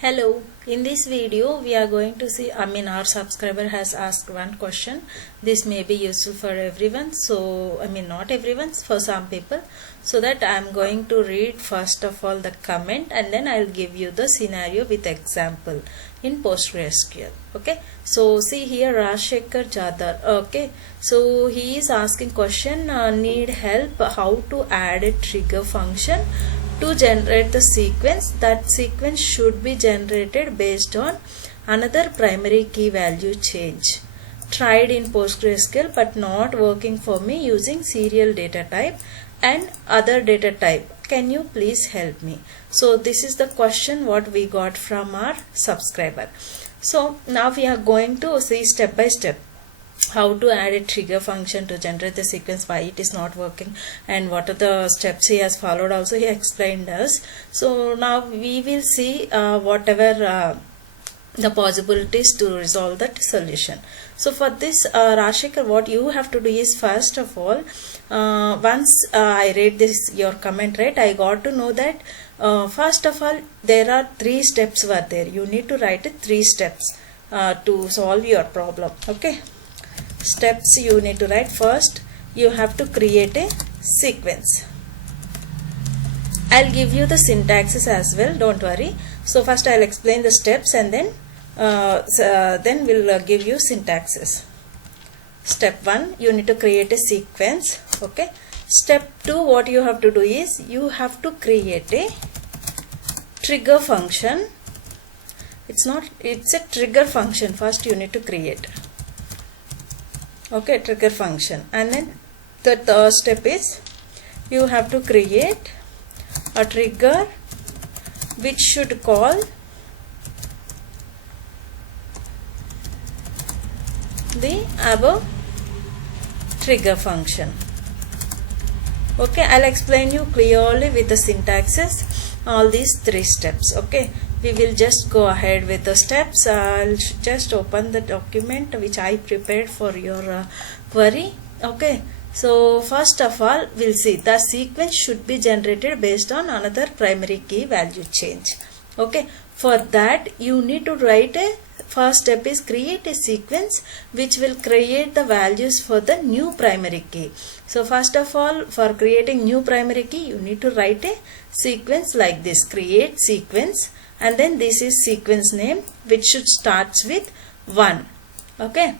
Hello, in this video we are going to see, our subscriber has asked one question. This may be useful for everyone, so not everyone, for some people. So that I am going to read first of all the comment and then I will give you the scenario with example in PostgreSQL. Okay, so see here Rajshekhar Jadar. Okay, so he is asking question, need help how to add a trigger function to generate the sequence. That sequence should be generated based on another primary key value change. Tried in PostgreSQL but not working for me using serial data type and other data type. Can you please help me? So this is the question what we got from our subscriber. So now we are going to see step by step how to add a trigger function to generate the sequence, why it is not working, and what are the steps he has followed. Also he explained us. So now we will see whatever the possibilities to resolve that solution. So for this Rajshekhar, what you have to do is, first of all, once I read this your comment, right, I got to know that first of all there are 3 steps were there. You need to write 3 steps to solve your problem. Okay, steps you need to write. First you have to create a sequence. I'll give you the syntaxes as well, don't worry. So first I'll explain the steps and then we'll give you syntaxes. Step 1, you need to create a sequence. Okay, step 2, what you have to do is you have to create a trigger function. It's a trigger function. First you need to create, okay, trigger function, and then the third step is you have to create a trigger which should call the above trigger function. Okay, I'll explain you clearly with the syntaxes all these 3 steps. Okay, we will just go ahead with the steps. I'll just open the document which I prepared for your query. Okay, so first of all we'll see the sequence should be generated based on another primary key value change. Okay, for that you need to write a first step is create a sequence which will create the values for the new primary key. So first of all, for creating new primary key you need to write a sequence like this, create sequence, and then this is sequence name which should starts with 1. Okay,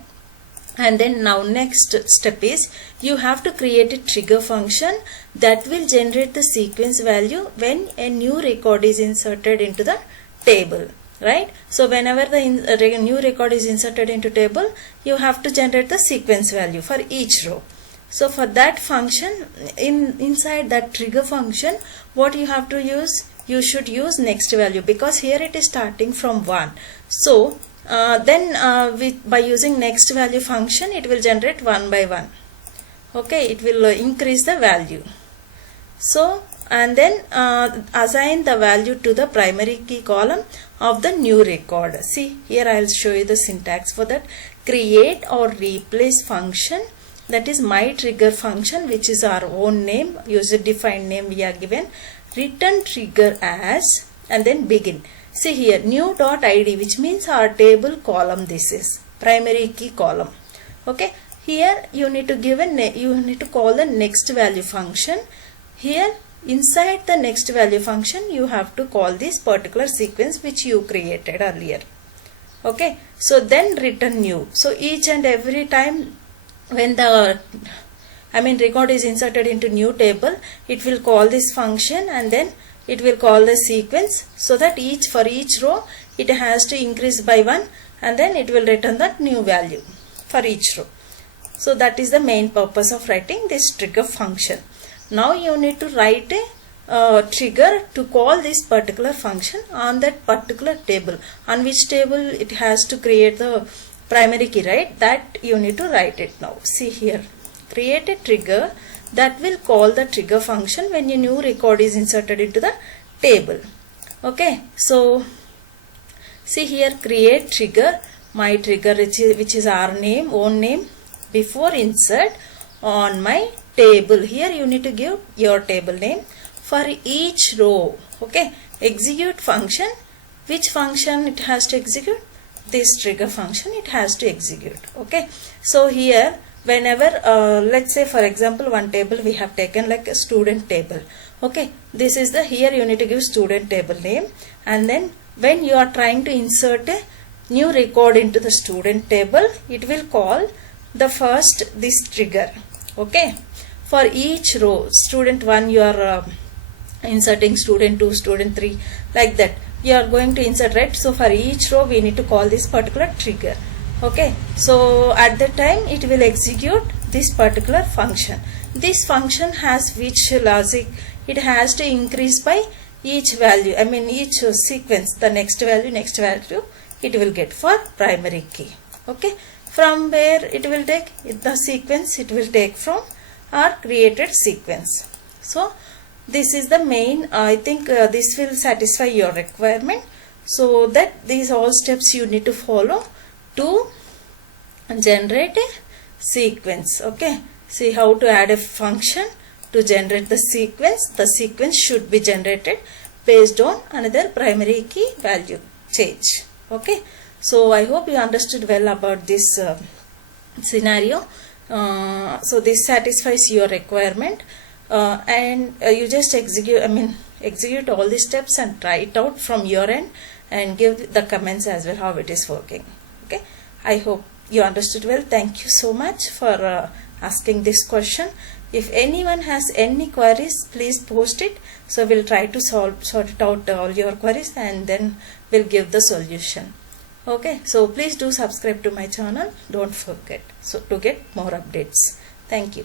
and then now next step is you have to create a trigger function that will generate the sequence value when a new record is inserted into the table, right? So whenever the new record is inserted into table, you have to generate the sequence value for each row. So for that function, inside that trigger function, what you have to use, you should use next value, because here it is starting from 1. So by using next value function, it will generate 1 by 1. Okay, it will increase the value. So and then assign the value to the primary key column of the new record. See here, I'll show you the syntax for that. Create or replace function, that is my trigger function, which is our own name, user defined name we are given. Return trigger as, and then begin. See here, new.id, which means our table column. This is primary key column. Okay, here you need to give you need to call the next value function. Here inside the next value function you have to call this particular sequence which you created earlier. Okay, so then return new. So each and every time when the record is inserted into new table, it will call this function and then it will call the sequence, so that for each row it has to increase by 1 and then it will return that new value for each row. So that is the main purpose of writing this trigger function. Now you need to write a trigger to call this particular function on that particular table. On which table it has to create the primary key, right? That you need to write it now. See here, create a trigger that will call the trigger function when a new record is inserted into the table. Okay, so see here, create trigger, my trigger which is our name, own name, before insert on my table. Here you need to give your table name for each row. Okay, execute function which function it has to execute? This trigger function it has to execute. Okay, so here whenever let's say for example one table we have taken like a student table. Okay, this is the, here you need to give student table name, and then when you are trying to insert a new record into the student table, it will call the first this trigger. Okay, for each row, student 1 you are inserting student 2, student 3, like that you are going to insert, right? So for each row we need to call this particular trigger. Okay, so at the time it will execute this particular function. This function has which logic? It has to increase by each value, I mean each sequence, the next value it will get for primary key. Okay, from where it will take the sequence, it will take from our created sequence. So this is the main, I think this will satisfy your requirement, so that these all steps you need to follow to generate a sequence. Okay, see how to add a function to generate the sequence. The sequence should be generated based on another primary key value change. Okay, so I hope you understood well about this scenario. So this satisfies your requirement, and you just execute all the steps and try it out from your end and give the comments as well how it is working. Okay, I hope you understood well. Thank you so much for asking this question. If anyone has any queries, please post it, so we'll try to sort it out all your queries, and then we'll give the solution. Okay, so please do subscribe to my channel, don't forget, so to get more updates. Thank you.